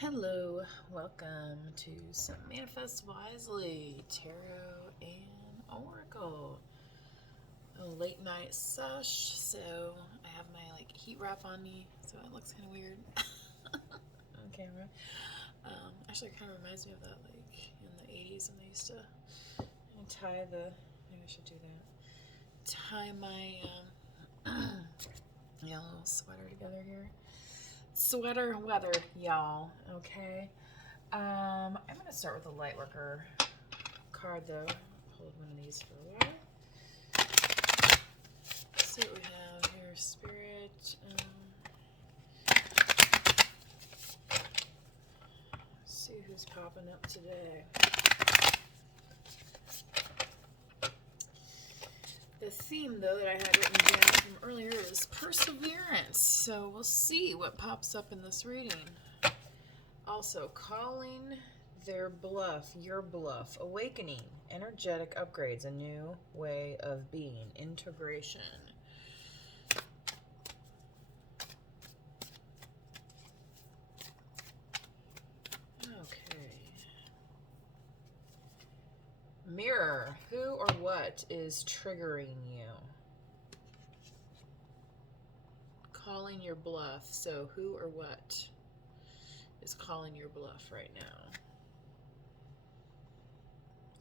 Hello, welcome to some Manifest Wisely Tarot and Oracle. A late night sesh, so I have my heat wrap on me, so it looks kind of weird on camera. Actually, it kind of reminds me of that, in the 80s when they used to tie the. Maybe I should do that. Tie my little sweater together here. Sweater weather, y'all. Okay. I'm gonna start with a Lightworker card though. Hold one of these for a while. Let's see what we have here. Spirit. Let's see who's popping up today. The theme though that I had written down from earlier is perseverance. So we'll see what pops up in this reading. Also, calling their bluff, your bluff, awakening, energetic upgrades, a new way of being, integration. Okay. Mirror, who or what is triggering you? Calling your bluff, so who or what is calling your bluff right now?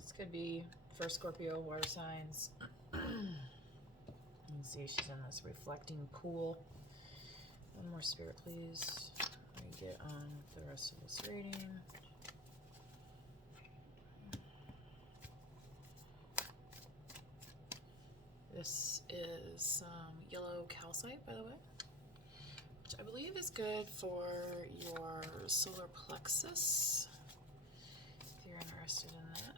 This could be for Scorpio, water signs. You can see she's in this reflecting pool. One more spirit, please. Let me get on with the rest of this reading. This is some yellow calcite, by the way, which I believe is good for your solar plexus, if you're interested in that.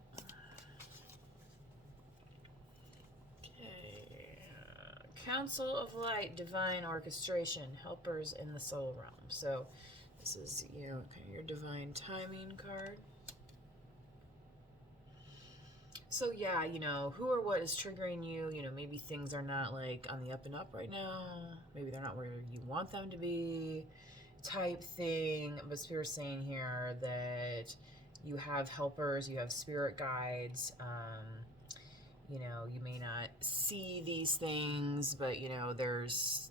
Okay. Council of Light, Divine Orchestration, Helpers in the Soul Realm. So this is, kind of your divine timing card. So yeah, who or what is triggering you, maybe things are not on the up and up right now. Maybe they're not where you want them to be type thing. But Spirit's saying here that you have helpers, you have spirit guides. You may not see these things, but there's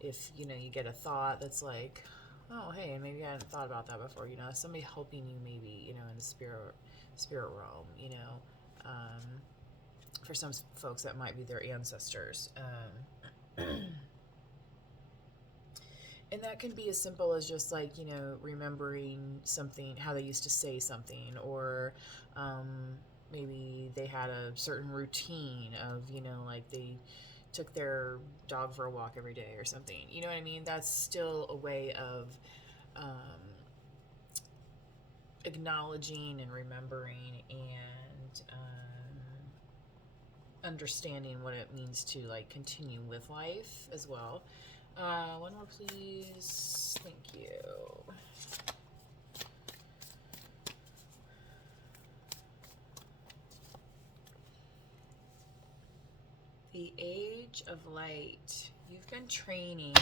if you get a thought that's like, oh hey, maybe I hadn't thought about that before, somebody helping you maybe, in the spirit realm, for some folks that might be their ancestors. And that can be as simple as just remembering something, how they used to say something, or maybe they had a certain routine of, they took their dog for a walk every day or something. You know what I mean? That's still a way of acknowledging and remembering and understanding what it means to continue with life as well. One more, please. Thank you. The Age of Light. You've been training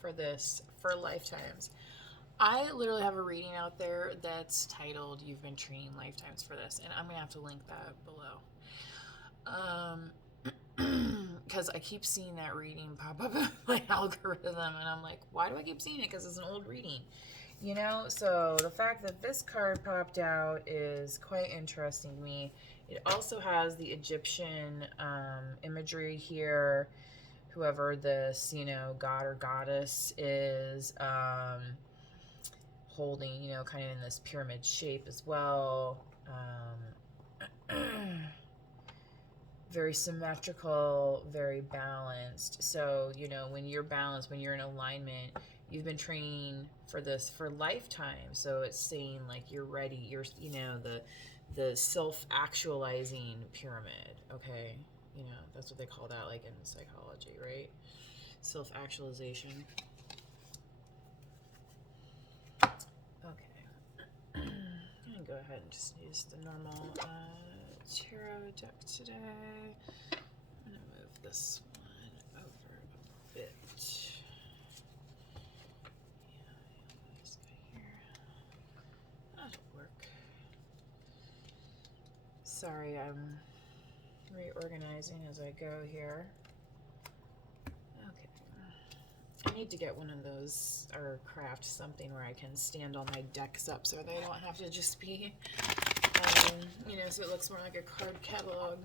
for this for lifetimes. I literally have a reading out there that's titled You've Been Training Lifetimes for This, and I'm going to have to link that below. Because I keep seeing that reading pop up in my algorithm, and I'm like, why do I keep seeing it? Because it's an old reading. So the fact that this card popped out is quite interesting to me. It also has the Egyptian imagery here. Whoever this, god or goddess is, holding, kind of in this pyramid shape as well. Very symmetrical, very balanced. So, when you're balanced, when you're in alignment, you've been training for this for lifetime. So it's saying you're ready. You're, the self-actualizing pyramid. Okay, that's what they call that in psychology, right? Self-actualization. Okay. I'm gonna go ahead and just use the normal tarot deck today. I'm gonna move this one over a bit. Sorry, I'm reorganizing as I go here. Okay. I need to get one of those, or craft something where I can stand all my decks up so they don't have to just be, you know, so it looks more like a card catalog.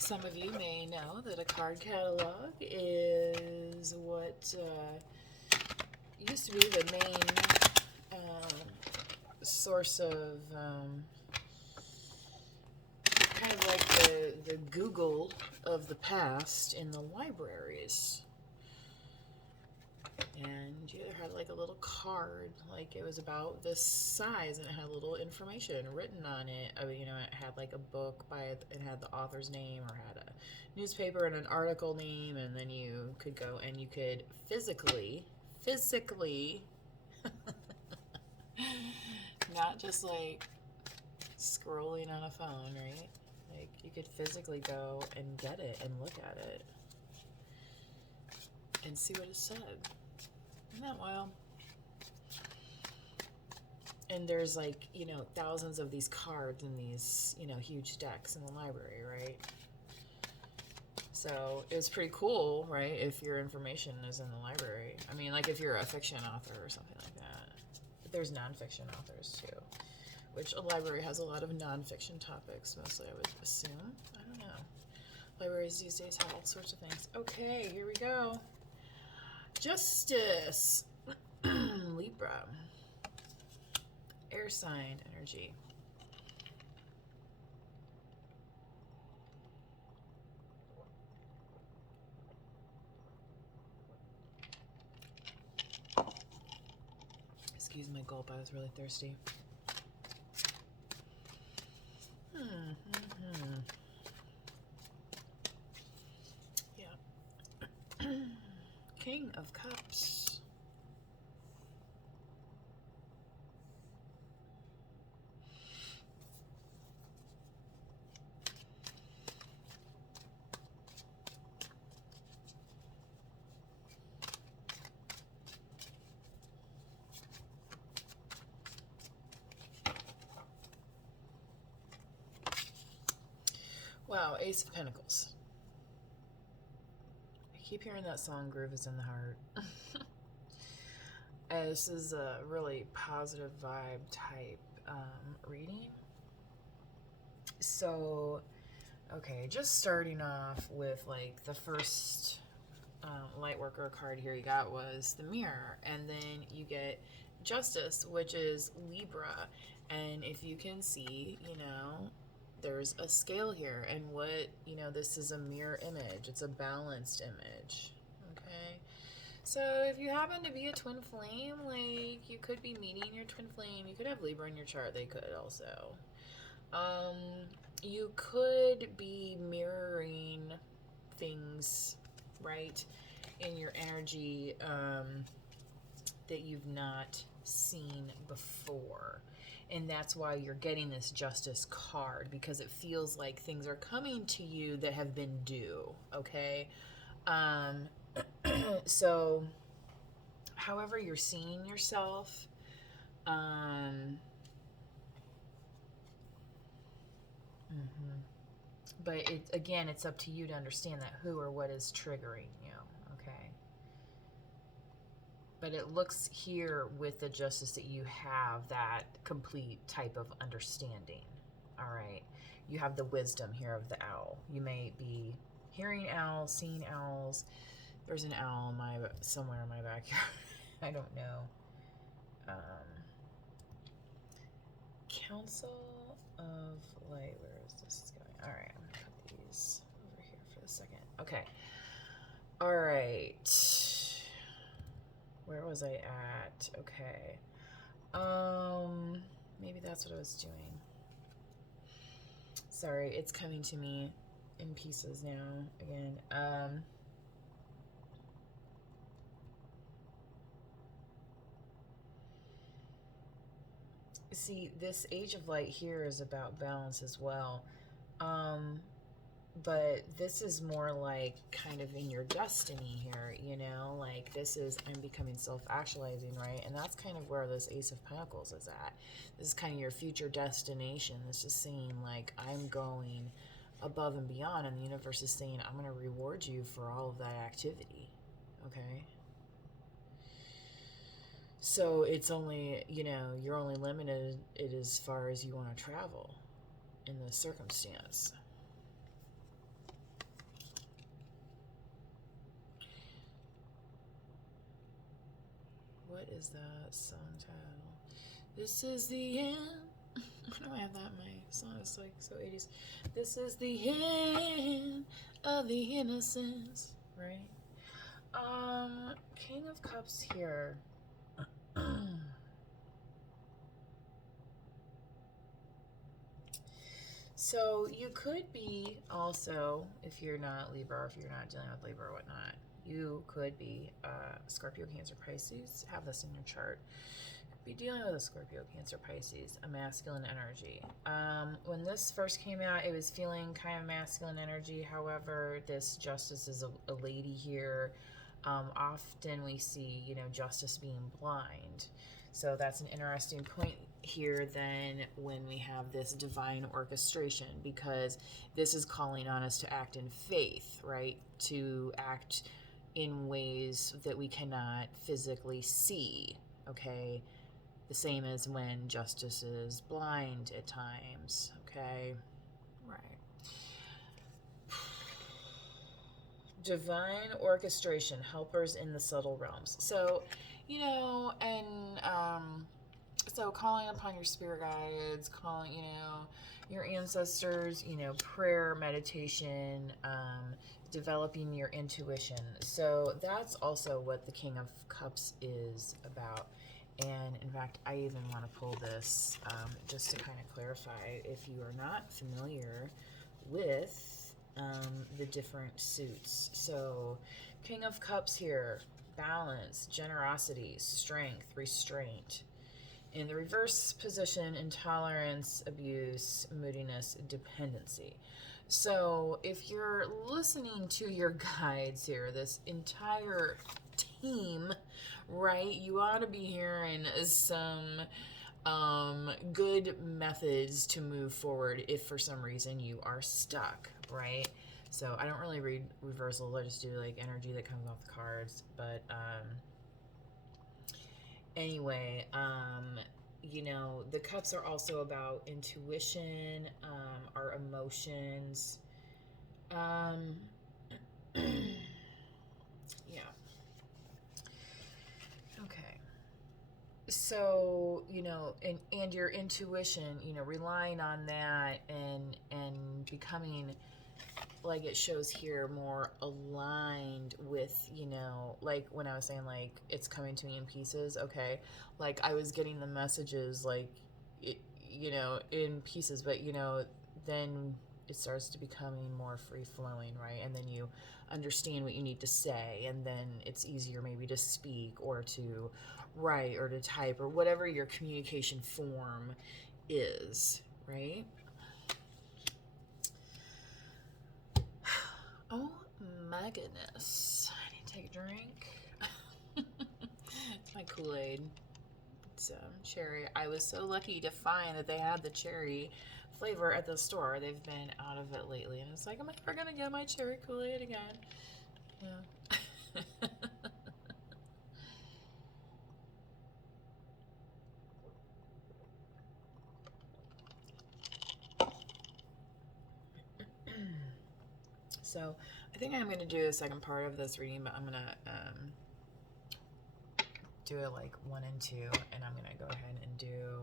Some of you may know that a card catalog is what used to be the main source of kind of like the Google of the past in the libraries. And you either had like a little card, like it was about this size, and it had a little information written on it. I mean, you know, it had like a book by it had the author's name, or had a newspaper and an article name, and then you could go and you could physically, not just like scrolling on a phone, right? Like you could physically go and get it and look at it and see what it said. Isn't that wild? And there's like, you know, thousands of these cards in these, you know, huge decks in the library, right? So it was pretty cool, right? If your information is in the library. I mean, like if you're a fiction author or something like that. But there's nonfiction authors too, which a library has a lot of nonfiction topics, mostly, I would assume. I don't know. Libraries these days have all sorts of things. Okay, here we go. Justice. Libra. Air sign energy. Excuse my gulp, I was really thirsty. Yeah. King of Cups. Wow, Ace of Pentacles. I keep hearing that song, Groove is in the Heart. This is a really positive vibe type reading. So, okay, just starting off with like the first Lightworker card here you got was the Mirror, and then you get Justice, which is Libra. And if you can see, you know, there's a scale here, and what, you know, this is a mirror image. It's a balanced image, okay? So if you happen to be a twin flame, like, you could be meeting your twin flame. You could have Libra in your chart. They could also. You could be mirroring things, right, in your energy that you've not seen before. And that's why you're getting this Justice card, because it feels like things are coming to you that have been due, okay? So, however you're seeing yourself, but again, it's up to you to understand that who or what is triggering you, okay? But it looks here with the Justice that you have that complete type of understanding, all right? You have the wisdom here of the owl. You may be hearing owls, seeing owls. There's an owl somewhere in my backyard. I don't know. Council of Light. Where is this going? All right, I'm gonna put these over here for a second. Okay. All right. Where was I at? Okay. Maybe that's what I was doing. Sorry, it's coming to me in pieces now again. See, this Age of Light here is about balance as well. but this is more like kind of in your destiny here, you know, like this is, I'm becoming self-actualizing, right? And that's kind of where this Ace of Pentacles is at. This is kind of your future destination. This is saying like, I'm going above and beyond, and the universe is saying, I'm going to reward you for all of that activity. Okay. So it's only, you know, you're only limited it as far as you want to travel in this circumstance. What is that song title? This is the end. I know I have that in my song. It's like so 80s. This is the end of the innocence, right? King of Cups here. So you could be also, if you're not Libra, or if you're not dealing with Libra or whatnot, you could be Scorpio, Cancer, Pisces. Have this in your chart. Be dealing with a Scorpio, Cancer, Pisces, a masculine energy. When this first came out, it was feeling kind of masculine energy. However, this Justice is a lady here. Often we see, you know, Justice being blind. So that's an interesting point here then when we have this divine orchestration, because this is calling on us to act in faith, right? To act in ways that we cannot physically see, okay? The same as when Justice is blind at times, okay? Right. Divine orchestration, helpers in the subtle realms. So, you know, and so calling upon your spirit guides, calling, you know, your ancestors, you know, prayer, meditation, developing your intuition. So that's also what the King of Cups is about. And in fact, I even want to pull this just to kind of clarify if you are not familiar with the different suits. So King of Cups here, balance, generosity, strength, restraint. In the reverse position, intolerance, abuse, moodiness, dependency. So if you're listening to your guides here, this entire team, right, you ought to be hearing some good methods to move forward if for some reason you are stuck, right? So I don't really read reversals. I just do like energy that comes off the cards. But anyway, you know, the cups are also about intuition, our emotions. Yeah. Okay. So, you know, and your intuition, you know, relying on that and becoming, like it shows here, more aligned with, you know, like when I was saying like it's coming to me in pieces, okay, like I was getting the messages like it, you know, in pieces, but you know, then it starts to becoming more free flowing, right? And then you understand what you need to say, and then it's easier maybe to speak or to write or to type or whatever your communication form is, right? Oh my goodness. I need to take a drink. It's my Kool-Aid. It's cherry. I was so lucky to find that they had the cherry flavor at the store. They've been out of it lately. And it's like, am I ever going to get my cherry Kool-Aid again? Yeah. So I think I'm going to do a second part of this reading, but I'm going to do it like 1 and 2, and I'm going to go ahead and do,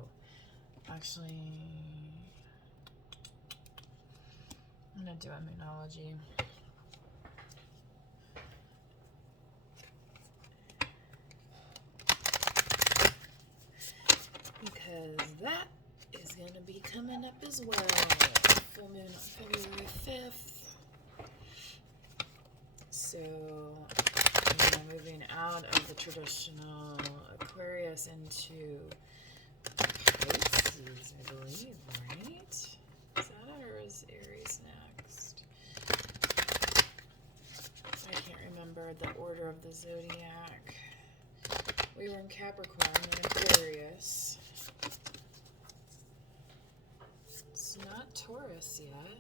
actually, I'm going to do immunology. Because that is going to be coming up as well. Full moon on February 5th. So, moving out of the traditional Aquarius into Pisces, I believe, right? Is that it, or is Aries next? for the order of the zodiac. We were in Capricorn and Aquarius. It's not Taurus yet.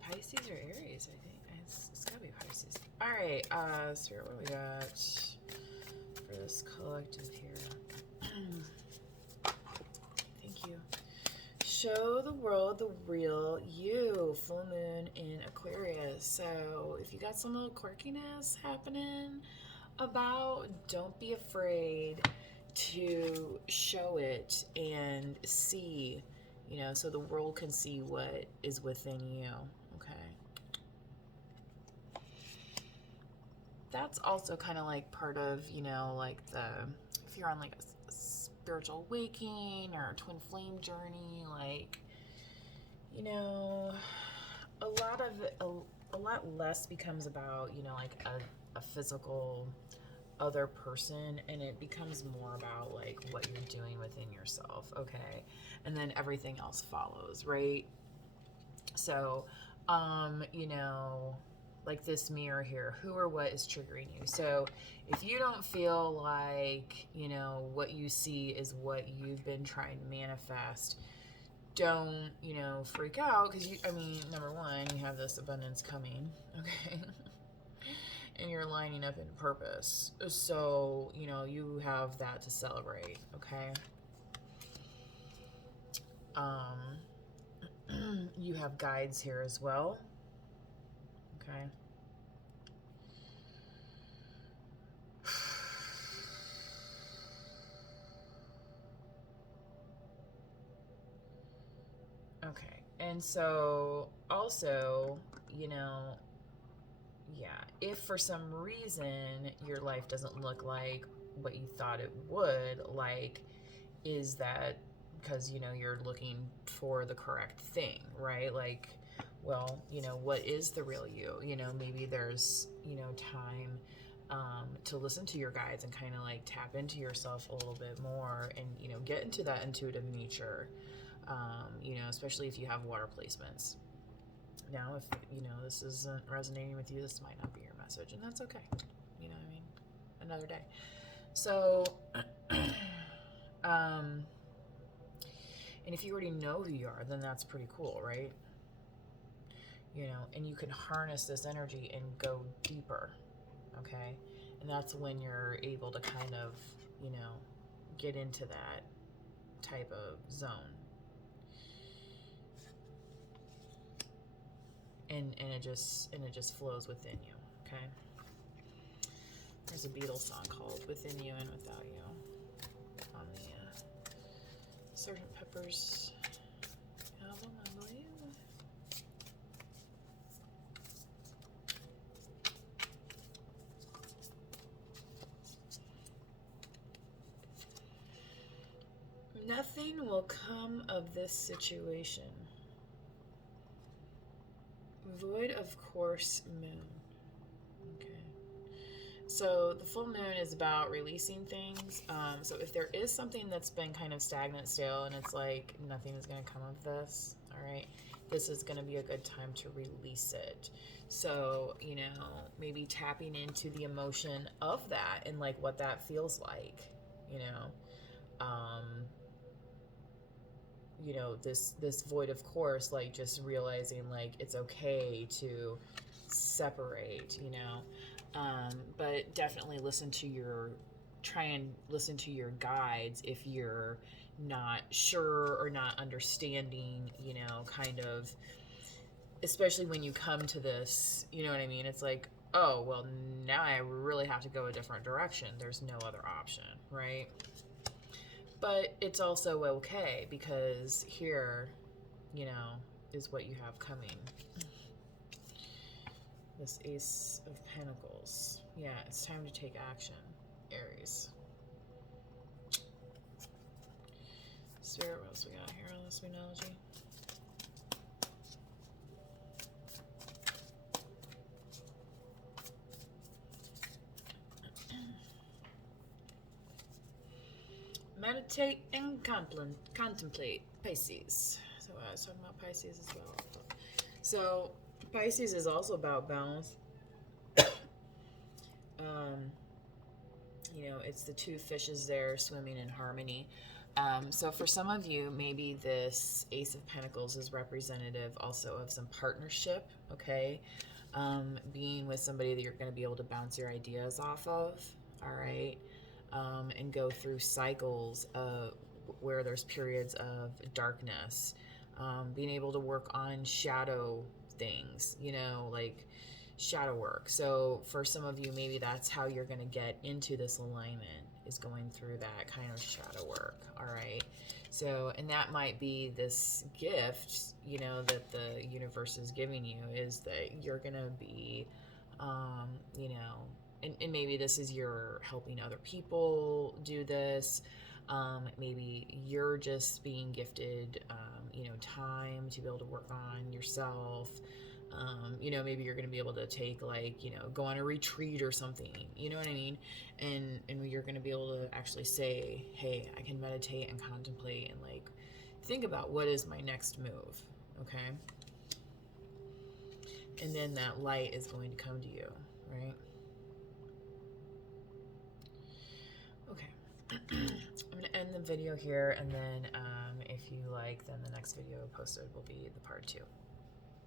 Pisces or Aries, I think. It's gotta be Pisces. Alright, Spirit, what do we got for this collective here? Thank you. Show the world the real you. Full moon in Aquarius. So if you got some little quirkiness happening about, don't be afraid to show it and see, you know, so the world can see what is within you. Okay. That's also kind of like part of, you know, like if you're on like a spiritual awakening or a twin flame journey, like, you know, a lot less becomes about, you know, like a physical other person, and it becomes more about like what you're doing within yourself. Okay. And then everything else follows, right? So, you know, like this mirror here, who or what is triggering you? So if you don't feel like, you know, what you see is what you've been trying to manifest, don't, you know, freak out, because I mean, number one, you have this abundance coming, okay? And you're lining up in purpose. So, you know, you have that to celebrate, okay? You have guides here as well, okay? Okay, and so also, you know, yeah, if for some reason your life doesn't look like what you thought it would, like, is that because, you know, you're looking for the correct thing, right? Like, well, you know, what is the real you? You know, maybe there's, you know, time to listen to your guides and kind of like tap into yourself a little bit more and, you know, get into that intuitive nature, you know, especially if you have water placements. Now, if, you know, this isn't resonating with you, this might not be your message, and that's okay. You know what I mean? Another day. So, and if you already know who you are, then that's pretty cool, right? You know, and you can harness this energy and go deeper, okay? And that's when you're able to kind of, you know, get into that type of zone. And it just flows within you, okay? There's a Beatles song called "Within You and Without You" on the Sgt. Pepper's album, I believe. Nothing will come of this situation. Void of course moon. Okay. So the full moon is about releasing things. So if there is something that's been kind of stagnant, stale, and it's like nothing is going to come of this, all right, this is going to be a good time to release it. So, you know, maybe tapping into the emotion of that and like what that feels like, you know, this void of course, like just realizing like it's okay to separate, you know, but definitely try and listen to your guides if you're not sure or not understanding, you know, kind of, especially when you come to this, you know what I mean? It's like, oh, well, now I really have to go a different direction. There's no other option, right? But it's also okay, because here, you know, is what you have coming. This Ace of Pentacles. Yeah, it's time to take action, Aries. Spirit, what else we got here on this Moonology? Meditate and contemplate, Pisces. So I was talking about Pisces as well. So Pisces is also about balance. You know, it's the two fishes there swimming in harmony. So for some of you, maybe this Ace of Pentacles is representative also of some partnership, okay? Being with somebody that you're going to be able to bounce your ideas off of, all right? And go through cycles of where there's periods of darkness. Being able to work on shadow things, you know, like shadow work. So for some of you, maybe that's how you're going to get into this alignment, is going through that kind of shadow work. All right. So, and that might be this gift, you know, that the universe is giving you, is that you're going to be, you know, and maybe this is you're helping other people do this. Maybe you're just being gifted, you know, time to be able to work on yourself. You know, maybe you're going to be able to take, like, you know, go on a retreat or something, you know what I mean? And you're going to be able to actually say, hey, I can meditate and contemplate and like think about what is my next move. Okay. And then that light is going to come to you, right? Okay. I'm going to end the video here, and then if you like, then the next video posted will be the part 2.